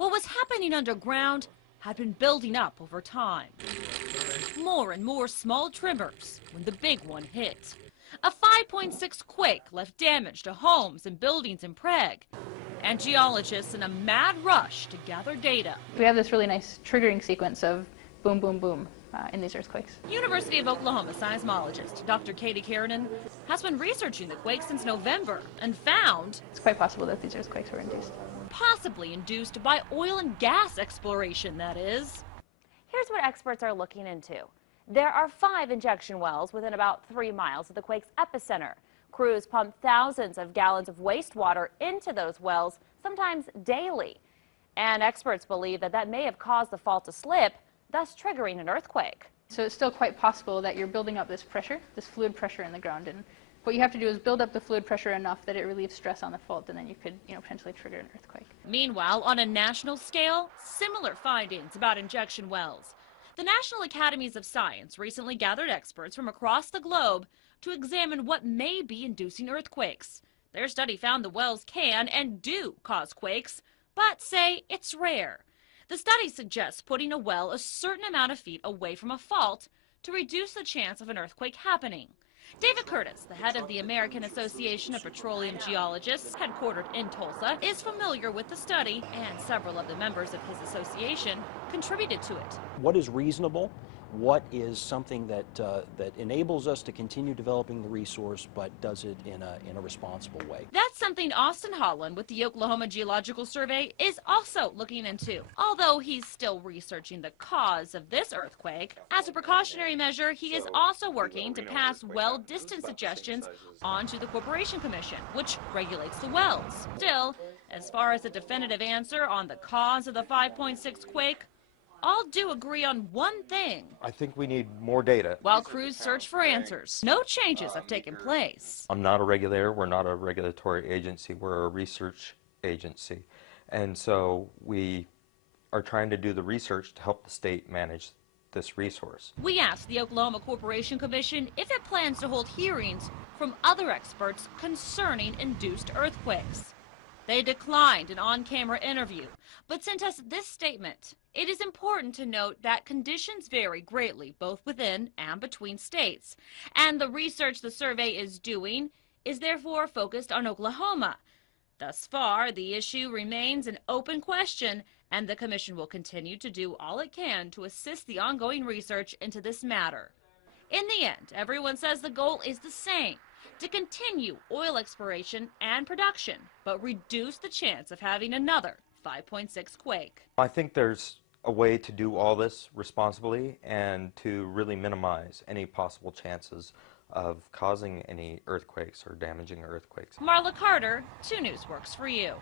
What was happening underground had been building up over time. More and more small tremors when the big one hit. A 5.6 quake left damage to homes and buildings in Prague, and geologists in a mad rush to gather data. We have this really nice triggering sequence of boom, boom, boom in these earthquakes. University of Oklahoma seismologist Dr. Katie Kiernan has been researching the quake since November and found It's quite possible that these earthquakes were induced. Possibly induced by oil and gas exploration, that is. Here's what experts are looking into. There are 5 injection wells within about 3 miles of the quake's epicenter. Crews pump thousands of gallons of wastewater into those wells, sometimes daily. And experts believe that may have caused the fault to slip, thus triggering an earthquake. So it's still quite possible that you're building up this pressure, this fluid pressure in the ground, and what you have to do is build up the fluid pressure enough that it relieves stress on the fault, and then you could, potentially trigger an earthquake. Meanwhile, on a national scale, similar findings about injection wells. The National Academies of Science recently gathered experts from across the globe to examine what may be inducing earthquakes. Their study found the wells can and do cause quakes, but say it's rare. The study suggests putting a well a certain amount of feet away from a fault to reduce the chance of an earthquake happening. David Curtis, the head of the American Association of Petroleum Geologists, headquartered in Tulsa, is familiar with the study, and several of the members of his association contributed to it. What is reasonable? What is something that enables us to continue developing the resource but does it in a responsible way? That's something Austin Holland with the Oklahoma Geological Survey is also looking into. Although he's still researching the cause of this earthquake, as a precautionary measure, he is also working to pass well distance suggestions onto the Corporation Commission, which regulates the wells. Still, as far as a definitive answer on the cause of the 5.6 quake, all do agree on one thing. I think we need more data. While crews search for answers, no changes have taken place. I'm not a regulator. We're not a regulatory agency. We're a research agency. And so we are trying to do the research to help the state manage this resource. We asked the Oklahoma Corporation Commission if it plans to hold hearings from other experts concerning induced earthquakes. They declined an on-camera interview, but sent us this statement. It is important to note that conditions vary greatly both within and between states, and the research the survey is doing is therefore focused on Oklahoma. Thus far, the issue remains an open question, and the commission will continue to do all it can to assist the ongoing research into this matter. In the end, everyone says the goal is the same: to continue oil exploration and production, but reduce the chance of having another 5.6 quake. I think there's a way to do all this responsibly and to really minimize any possible chances of causing any earthquakes or damaging earthquakes. Marla Carter, 2 News works for you.